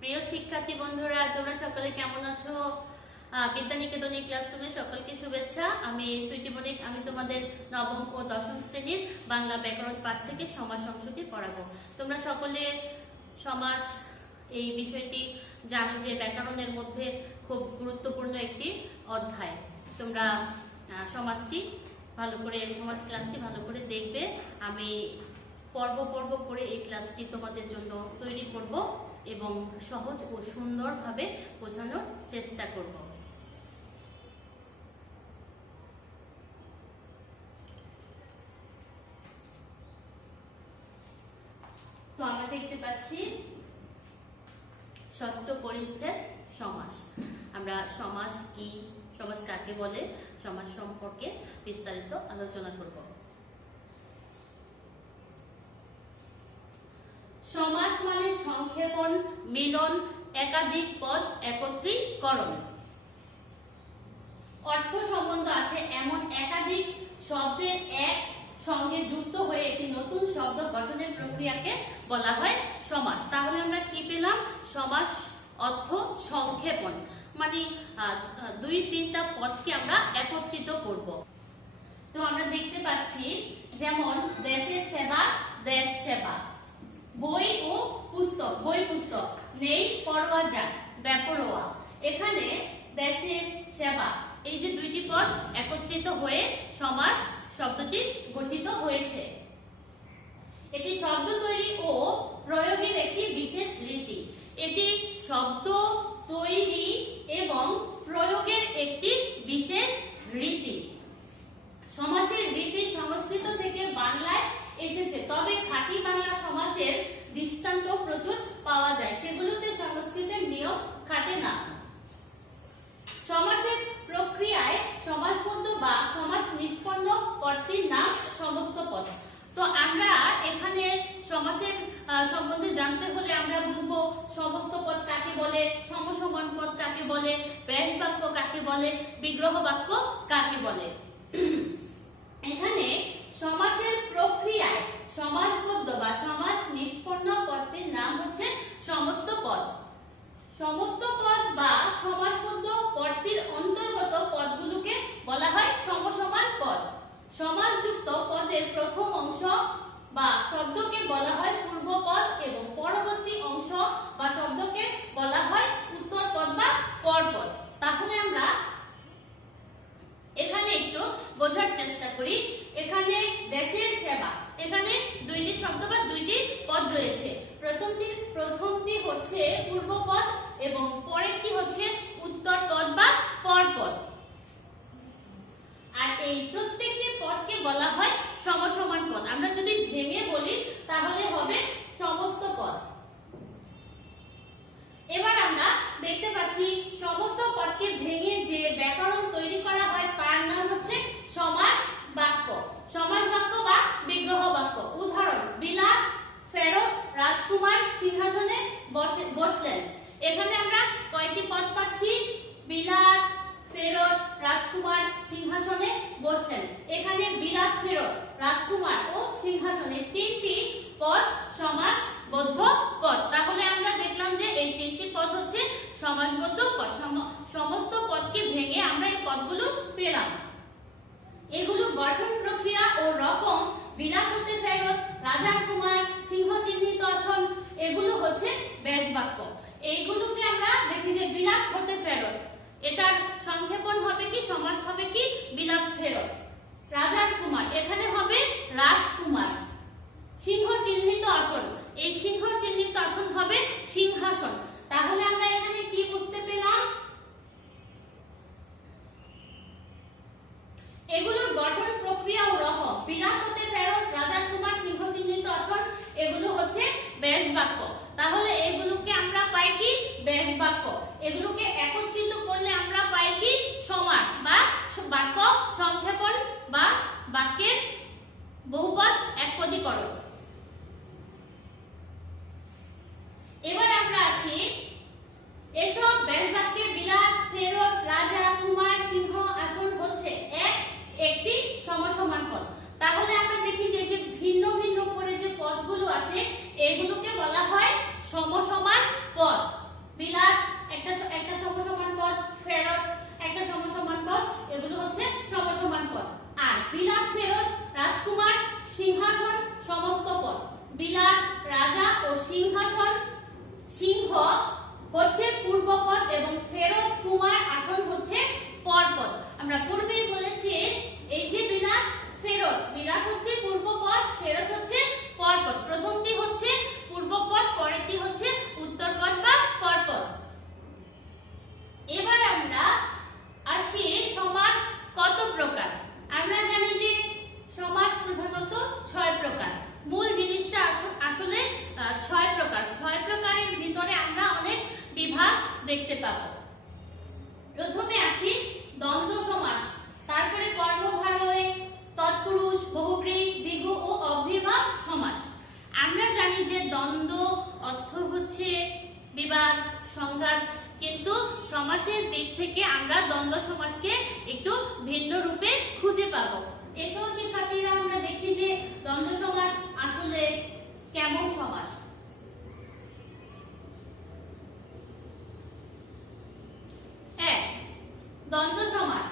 প্রিয় শিক্ষার্থী বন্ধুরা, তোমরা সকলে কেমন আছো? বিদ্যানিকেতনী ক্লাসরুমে সকলকে শুভেচ্ছা। আমি সুইটি বণিক। আমি তোমাদের নবম ও দশম শ্রেণীর বাংলা ব্যাকরণ পাঠ থেকে সমাস অংশটি পড়াবো। তোমরা সকলে সমাস এই বিষয়টি জানো যে ব্যাকরণের মধ্যে খুব গুরুত্বপূর্ণ একটি অধ্যায়। তোমরা সমাজ ক্লাসটি ভালো করে দেখবে। আমি পর্ব করে এই ক্লাসটি তোমাদের জন্য তৈরি করব এবং সহজ ও সুন্দরভাবে বোঝানোর চেষ্টা করব। তো আমরা দেখতে পাচ্ছি ষষ্ঠ পরিচ্ছেদ সমাস। আমরা সমাস কি, সমাস কাকে বলে, সমাস সম্পর্কে বিস্তারিত আলোচনা করব। সমাস মানে সংক্ষেপণ, মিলন, একাধিক পদ একত্রীকরণ। অর্থ সম্বন্ধ আছে এমন একাধিক শব্দের এক সঙ্গে যুক্ত হয়ে একটি নতুন শব্দ গঠনের প্রক্রিয়াকে বলা হয় সমাস। তাহলে আমরা কি পেলাম? সমাস অর্থ সংক্ষেপণ, মানে দুই তিনটা পদকে আমরা একত্রিত করব। তো আমরা দেখতে পাচ্ছি যেমন দেশের সেবা, দেশ সেবা। বই ও পুস্তক, বই পুস্তক। নেই পড়োয়া যাক, বেপরোয়া। এখানে দেশের সেবা, এই যে দুইটি পদ একত্রিত হয়ে সমাস শব্দটি গঠিত হয়েছে। এটি শব্দ তৈরি ও প্রয়োগের একটি বিশেষ রীতি। এটি শব্দ তৈরি এবং প্রয়োগের একটি বিশেষ রীতি। সমাসের রীতি সংস্কৃত থেকে বাংলায় এসেছে, তবে খাঁটি বাংলা সমাসের দৃষ্টান্ত প্রচুর পাওয়া যায়, সেগুলোতে সংস্কৃতের নিয়ম খাটে না। সমাসের প্রক্রিয়ায় সমাসবদ্ধ বা সমাস নিষ্পন্ন পদটির নাম সমস্ত পদ। তো আমরা এখানে সমাসের সম্বন্ধে জানতে হলে আমরা বুঝবো সমস্ত পদ কাকে বলে, সমসমান পদ কাকে বলে, ব্যাস বাক্য কাকে বলে, বিগ্রহ বাক্য কাকে বলে। এখানে সমাসের প্রক্রিয়ায় সমাসবদ্ধ বা সমাস নিষ্পন্ন পদটির নাম হচ্ছে সমস্ত পদ। সমস্ত পদ বা সমাসবদ্ধ পদটির অন্তর্গত পদগুলোকে বলা হয় সমসমান পদ। সমাসযুক্ত পদের প্রথম অংশ বা শব্দকে বলা হয় পূর্ব পদ এবং পরবর্তী অংশ বা শব্দকে বলা হয় উত্তর পদ বা পরপদ। তাহলে আমরা এখানে একটু বোঝার চেষ্টা করি। এখানে দেশের সেবা, এখানে দুইটি শব্দ বা দুইটি পদ রয়েছে। প্রথমটি হচ্ছে পূর্ব পদ এবং পরেরটি হচ্ছে উত্তর পদ বা পরপদ। আর এই প্রত্যেকটি পদকে বলা হয় সমসমান পদ। আমরা যদি ভেঙে বলি তাহলে হবে সমস্ত পদ। এবার আমরা দেখতে পাচ্ছি সমস্ত পদকে ভেঙে যে ব্যাকরণ তৈরি করা হয় তার নাম হচ্ছে সমাস বাক্য। সমাস বাক্য বা বিগ্রহ বাক্য। উদাহরণ: বিলাত ফেরত রাজকুমার সিংহাসনে বসলেন। এখানে আমরা কয়টি পদ পাচ্ছি? বিলাত ফেরত রাজকুমার সিংহাসনে বসলেন। এখানে বিলাত ফেরত রাজকুমার ও সিংহাসনে তিনটি পদ সমাসবদ্ধ পদ। তাহলে আমরা দেখলাম যে এই তিনটি পদ হচ্ছে সমাসবদ্ধ পদ। সমস্ত পদকে ভেঙে আমরা এই পদগুলো পেলাম। এগুলো গঠন প্রক্রিয়া ও রকম: বিলাত হতে ফেরত, রাজার কুমার, সিংহ চিহ্নিত আসন, এগুলো হচ্ছে ব্যাস বাক্য। এইগুলোকে আমরা দেখি যে বিলাত হতে ফেরত, এটার সংক্ষেপণ হবে কি, সমাস হবে কি বিলাত ফেরত। রাজার কুমার, এখানে হবে রাজকুমার। সিংহ চিহ্নিত আসন, এই সিংহ চিহ্নিত আসন হবে সিংহাসন। তাহলে আমরা এখানে কি বুঝতে পেলাম? এগুলোর গঠন প্রক্রিয়া ও রকম: বিলাত হতে ফেরত, রাজার কুমার, সিংহ চিহ্নিত আসন, এগুলো হচ্ছে ব্যাস বাক্য। তাহলে এগুলোকে আমরা পাই কি? ব্যাস বাক্য। এগুলোকে একত্রিত করলে আমরা পাই কি? সমাস বা বাক্য সংক্ষেপণ বা বাক্যের বহুপদ একপদীকরণ। এবার আমরা আসি, এসব ব্যাস বাক্যে বিলাত ফেরত রাজা কুমার সিংহ আসন হচ্ছে একটি সমসমান পদ। তাহলে আমরা দেখি যে ভিন্ন ভিন্ন করে যে পদগুলো আছে এগুলোকে বলা হয় সমসমান পদ। সিংহ হচ্ছে পূর্বপদ এবং ফেরত কুমার আসন হচ্ছে পরপদ। আমরা পূর্বেই বলেছি এই যে বিলাত ফেরত, বিলাত হচ্ছে পূর্বপদ, ফেরত হচ্ছে পরপদ। প্রথমটি হচ্ছে পূর্বপদ, পরেরটি হচ্ছে উত্তরপদ বা পরপদ। এবার আমরা আসি সমাস কত প্রকার। আমরা জানি যে সমাস প্রধানত 6 প্রকার। মূল জিনিসটা আসলে 6 প্রকার। 6 প্রকারের ভিতরে আমরা অনেক বিভাগ দেখতে পাবো। প্রথমে আসি দ্বন্দ্ব সমাস, তারপরে কর্মধারয়, তৎপুরুষ, বহুব্রী, দ্বিগু ও অভিভাব সমাস। আমরা জানি যে দ্বন্দ্ব অর্থ হচ্ছে বিবাদ, সংঘাত, কিন্তু সমাসের দিক থেকে আমরা দ্বন্দ্ব সমাসকে একটু ভিন্ন রূপে খুঁজে পাবো। এসব শিক্ষার্থীরা আমরা দেখি যে দ্বন্দ্ব সমাস আসলে কেমন সমাস। দ্বন্দ্ব সমাস,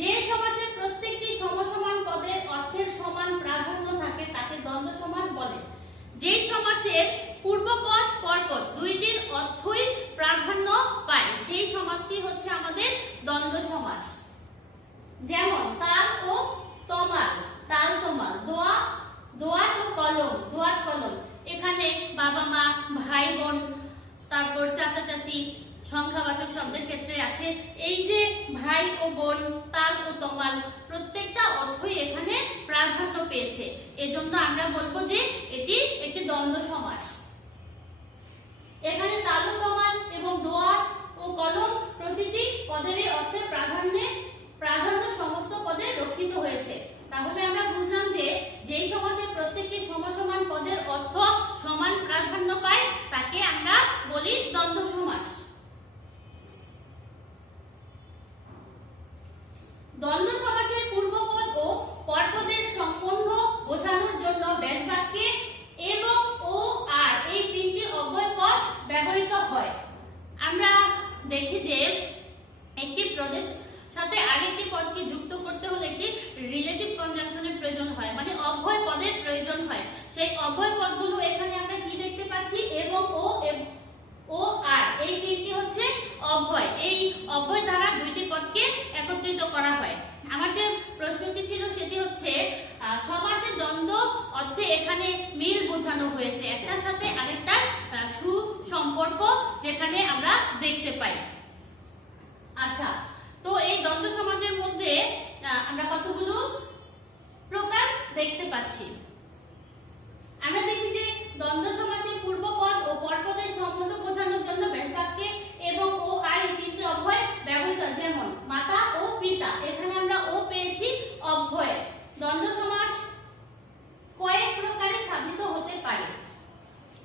যে সমাসে প্রত্যেকটি সমসমান পদের অর্থের সমান প্রাধান্য থাকে তাকে দ্বন্দ্ব সমাস বলে। যেই সমাসের পূর্বপদ পরপদ দুইটির অর্থই প্রাধান্য পায় সেই সমাসটি হচ্ছে আমাদের দ্বন্দ্ব সমাস। যেমন তাল ও তমাল, তাল তমাল, দোয়াত ও কলম, দোয়াত কলম। এখানে বাবা মা, ভাই বোন, তারপর চাচা চাচি সংখ্যাবাচক শব্দের ক্ষেত্রে আছে। এই যে ভাই ও বোন, তাল ও তমাল, প্রত্যেকটা অর্থই এখানে প্রাধান্য পেয়েছে। এজন্য আমরা বলবো যে এটি একটি দ্বন্দ্ব সমাস। এখানে তাল ও তমাল এবং দোয়াত ও কলম প্রতিটি পদেরই অর্থের প্রাধান্য সমস্ত পদে রক্ষিত হয়েছে। তাহলে আমরা বুঝলাম যে যেই সমাসে প্রত্যেকটি সমসমান পদের অর্থ সমান প্রাধান্য পায় তাকে আমরা বলি দ্বন্দ্ব সমাস। দ্বন্দ্ব সমাসের পূর্বপদ ও পরপদের সম্বন্ধ বোঝানোর জন্য ব্যাসবাক্যে এবং ও আর এই তিনটি অব্যয় পদ ব্যবহৃত হয়। আমরা দেখি যে একটি পদের সাথে আরেকটি পদকে যুক্ত করতে হলে একটি রিলেটিভ কনজাংশনের প্রয়োজন হয়, মানে অব্যয় পদের প্রয়োজন হয়। সেই অব্যয় পদগুলো এখানে আমরা কি দেখতে পাচ্ছি, এবং ও আর এই তিনটি হচ্ছে অব্যয়। এই অব্যয় দ্বারা দুইটি পদকে একত্রিত করা হয়। আমার যে প্রশ্নটি ছিল সেটি হচ্ছে সমাসের দ্বন্দ্ব অর্থে এখানে মিল বোঝানো হয়েছে, একটার সাথে আরেকটার সুসম্পর্ক যেখানে আমরা দেখতে পাই। আচ্ছা, তো এই দ্বন্দ্ব সমাজের মধ্যে আমরা কতগুলো প্রকার দেখতে পাচ্ছি। আমরা দেখি যে দ্বন্দ্ব সমাসে পূর্বপদ ও পরপদের সম্বন্ধ বোঝানোর জন্য ব্যাসবাক্যে এবং ও আর এই তিনটি অব্যয় ব্যবহৃত। যেমন মাতা ও পিতা, এখানে আমরা ও পেয়েছি অব্যয়। দ্বন্দ্ব সমাস কয়েক প্রকারে সাধিত হতে পারে।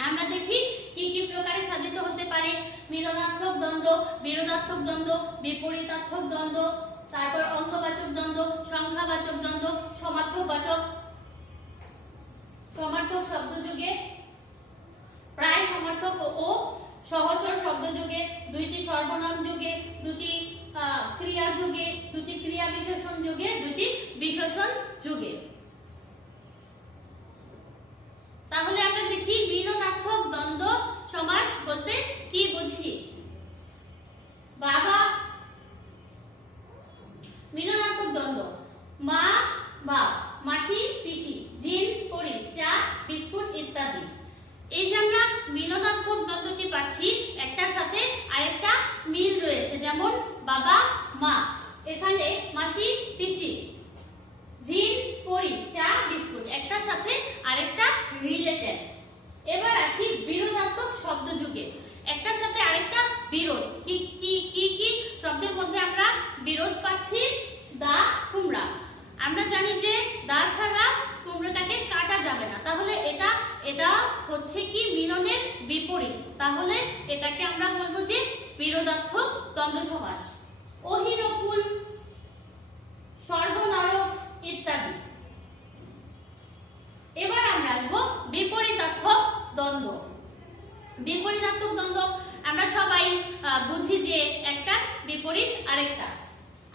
আমরা দেখি কি কি প্রকারে সাধিত হতে পারে। মিলনার্থক দ্বন্দ্ব, বিরোধার্থক দ্বন্দ্ব, বিপরীতার্থক দ্বন্দ্ব, তারপর অঙ্গবাচক দ্বন্দ্ব, সংখ্যাবাচক দ্বন্দ্ব, সমার্থকবাচক, সমার্থক শব্দযুগে, প্রায় সমার্থক ও সহচর শব্দযুগে, দুইটি সর্বনাম যুগে, দুটি ক্রিয়া যুগে, দুটি ক্রিয়া বিশেষণ যুগে, দুটি বিশেষণ যুগে। তাহলে আমরা দেখি মিলনার্থক দ্বন্দ্ব সমাস বলতে কি বুঝি। বাবা, মিলনার্থক দ্বন্দ্ব মা বাপ, মাসি পিসি, জিন পরি, চা বিস্কুট ইত্যাদি। এই যে আমরা মিলনার্থক দ্বন্দ্বটি পাচ্ছি, একটার সাথে আরেকটা মিল রয়েছে। যেমন বাবা মা, এখানে মাসি পিসি, জিন পরি, চা বিস্কুট, একটার সাথে আরেকটা রিলেটেড। এবার আসি বিরোধাত্মক শব্দ যুগে, একটার সাথে আরেকটা বিরোধ। কি কি কি কি শব্দের মধ্যে আমরা বিরোধ পাচ্ছি? দা, কুমড়া। আমরা জানি যে দা ছাড়া কুমড়োটাকে কাটা যাবে না, তাহলে এটা হচ্ছে কি মিলনের বিপরীত। তাহলে এটাকে আমরা বলবো যে বিরোধাত্মক দ্বন্দ্ব সমাস। অহিরকুল, সর্বনরক ইত্যাদি। এবার আমরা আসবো বিপরীতার্থক দ্বন্দ্ব। বিপরীতার্থক দ্বন্দ্ব আমরা সবাই বুঝি যে একটা বিপরীত আরেকটা।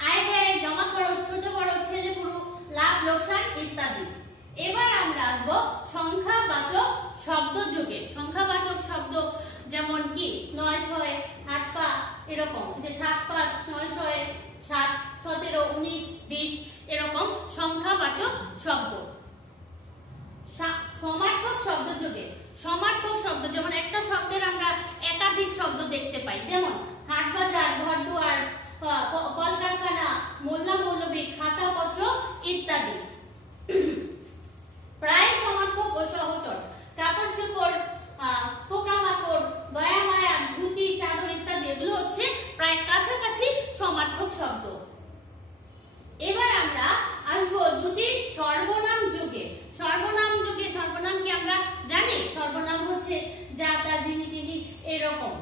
আয় ব্যয়, জমা খরচ, ছোট বড়, ছেলে পুরু, লাভ লোকসান ইত্যাদি। এবার আমরা আসবো সংখ্যাবাচক শব্দ যুগে। সংখ্যাবাচক শব্দ যেমন কি 9 6 হাত পা এরকম, যে 7 5 9 6 7 17 19 20 এরকম সংখ্যাবাচক শব্দ। সমার্থক শব্দ যোগে, সমার্থক শব্দ যেমন একটা শব্দের আমরা একাধিক শব্দ দেখতে পাই, যেমন হাট বাজার, ঘরদুয়ার, কলকারখানা, মোল্লা মৌলবী, খাতা পত্র ইত্যাদি। প্রায় সমার্থক ও সহচর, কাপড় চোপড়, পোকামাকড়, দয়া মায়া, ধুতি, চাদর ইত্যাদি এগুলো হচ্ছে প্রায় কাছাকাছি সমার্থক শব্দ। এবার আমরা আসবো দুটি সর্বনাম যুগে। সর্বনাম যুগে, সর্বনাম কি আমরা জানি? সর্বনাম হচ্ছে যা তা, যিনি তিনি এরকম।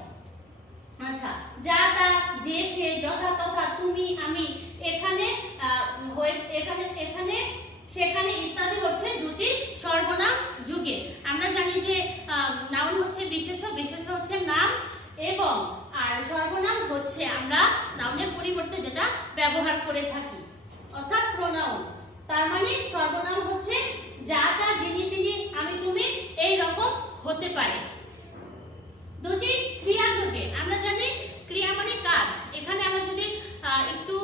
আচ্ছা, যা তা, যে সে, যথা তথা, তুমি আমি, এখানে এখানে সেখানে ইত্যাদি হচ্ছে দুটি সর্বনাম যুগে। আমরা জানি যে নাউন হচ্ছে বিশেষ্য, বিশেষ্য হচ্ছে নাম, এবং আর সর্বনাম হচ্ছে আমরা নাউনের পরিবর্তে যেটা ব্যবহার করে থাকি, অর্থাৎ প্রোনাউন। তার মানে সর্বনাম হচ্ছে যা তা, যিনি তিনি, আমি তুমি এই রকম হতে পারে। দুটি ক্রিয়া যোগে, আমরা জানি ক্রিয়া মানে কাজ। এখানে আমরা যদি একটু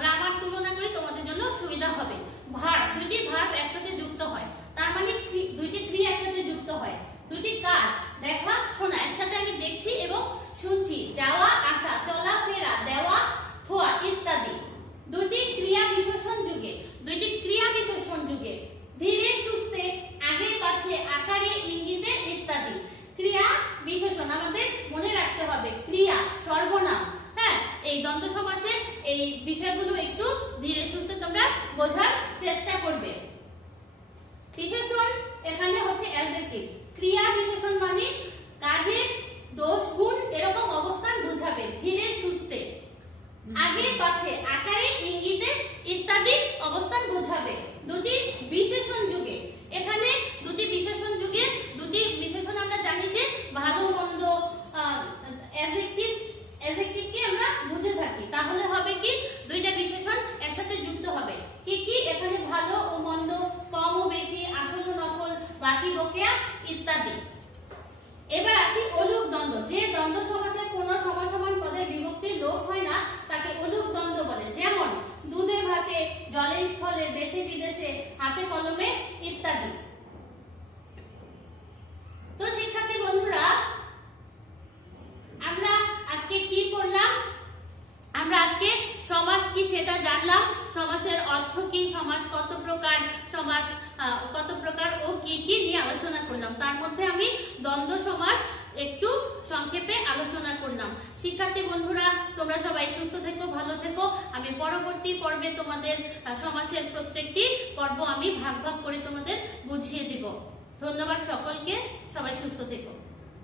গ্রামার তুলনা করি তোমাদের জন্য সুবিধা হবে। ভার্ব, দুটি ভার্ব একসাথে যুক্ত হয়, তার মানে দুইটি ক্রিয়া একসাথে যুক্ত হয়। দুটি কাজ, দেখা শোনা, একসাথে আমি দেখছি এবং শুনছি, যাওয়া আসা, চলাফেরা, দেওয়া থোয়া ইত্যাদি। দুটি ক্রিয়া বিশেষণ যুগে, দুইটি ক্রিয়া বিশেষণ যুগে, ধীরে সুস্থে, আগে পাছে, আকারে ইঙ্গিতে ইত্যাদি। ক্রিয়া বিশেষণ আমাদের মনে রাখতে হবে, ক্রিয়া সর্বনাম। হ্যাঁ, এই দ্বন্দ্ব সমাসের এই বিষয়গুলো একটু ধীরে সুস্থে তোমরা বোঝার চেষ্টা করবে। বিশেষণ এখানে হচ্ছে অ্যাডজেক্টিভ। ক্রিয়া বিশেষণ মানে কাজের দোষ গুণ এরকম অবস্থান বোঝাবে, ধীরে সুস্থে, আগে পাছে, আকারে ইঙ্গিতে ইত্যাদি অবস্থান বোঝাবে। দুটি বিশেষণ যুগে, এখানে দুটি বিশেষণ যুগে দুটি বিশেষণ আমরা জানি যে ভালো মন্দ অ্যাডজেক্টিভকে আমরা বুঝে থাকি। তাহলে হবে কি দুইটা বিশেষণ একসাথে যুক্ত হবে। কি কি? এখানে ভালো ও মন্দ, কম ও বেশি, আসল ও নকল, বাকি বকেয়া ইত্যাদি। এবার আসি অলুক দ্বন্দ্ব। যে দ্বন্দ্ব সমাসে কোনো সমসমান পদের বিভক্তি লোপ হয় না তাকে অলুক দ্বন্দ্ব বলে, যেমন দুধে ভাতে, জলে স্থলে, দেশে বিদেশে, হাতে কলমে ইত্যাদি। তো শিক্ষার্থী বন্ধুরা, আমরা আজকে কি করলাম? আমরা আজকে সমাস কি সেটা জানলাম, সমাসের অর্থ কি, সমাস কত প্রকার, সমাস কত প্রকার ও কি কি নিয়ে আলোচনা করলাম। তার মধ্যে আমি দ্বন্দ্ব সমাস একটু সংক্ষেপে আলোচনা করলাম। শিক্ষার্থী বন্ধুরা, তোমরা সবাই সুস্থ থেকো, ভালো থেকো। আমি পরবর্তী পর্বে তোমাদের সমাসের প্রত্যেকটি পর্ব আমি ভাগ ভাগ করে তোমাদের বুঝিয়ে দিব। ধন্যবাদ সকলকে, সবাই সুস্থ থেকো।